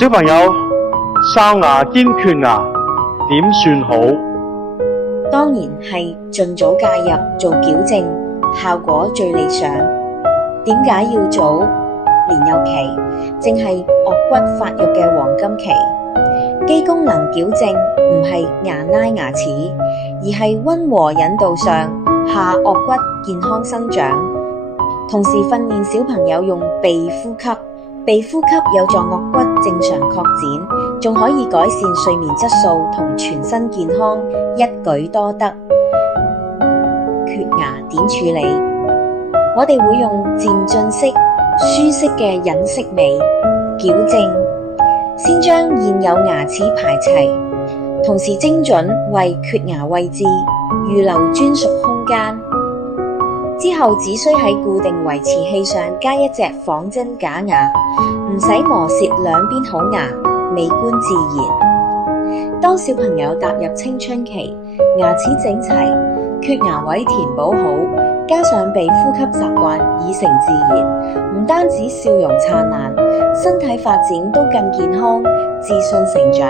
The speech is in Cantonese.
小朋友，哨牙兼缺牙點算好？當然係盡早介入做矯正，效果最理想。點解要早？年幼期正係顎骨發育嘅黃金期，肌功能矯正唔係硬拉牙齒，而係溫和引導上下顎骨健康生長。同時訓練小朋友用鼻呼吸，鼻呼吸有助顎骨正常擴展，仲可以改善睡眠質素同全身健康，一舉多得。缺牙點處理？我哋會用漸進式、舒適嘅隱適美矯正，先將現有牙齒排齊，同時精準為缺牙位置預留專屬空間。之後只需喺固定維持器上加一隻仿真假牙，唔使磨蝕兩邊好牙，美觀自然。當小朋友踏入青春期，牙齒整齊，缺牙位填補好，加上鼻呼吸習慣已成自然，唔單止笑容燦爛，身體發展都更健康，自信成長。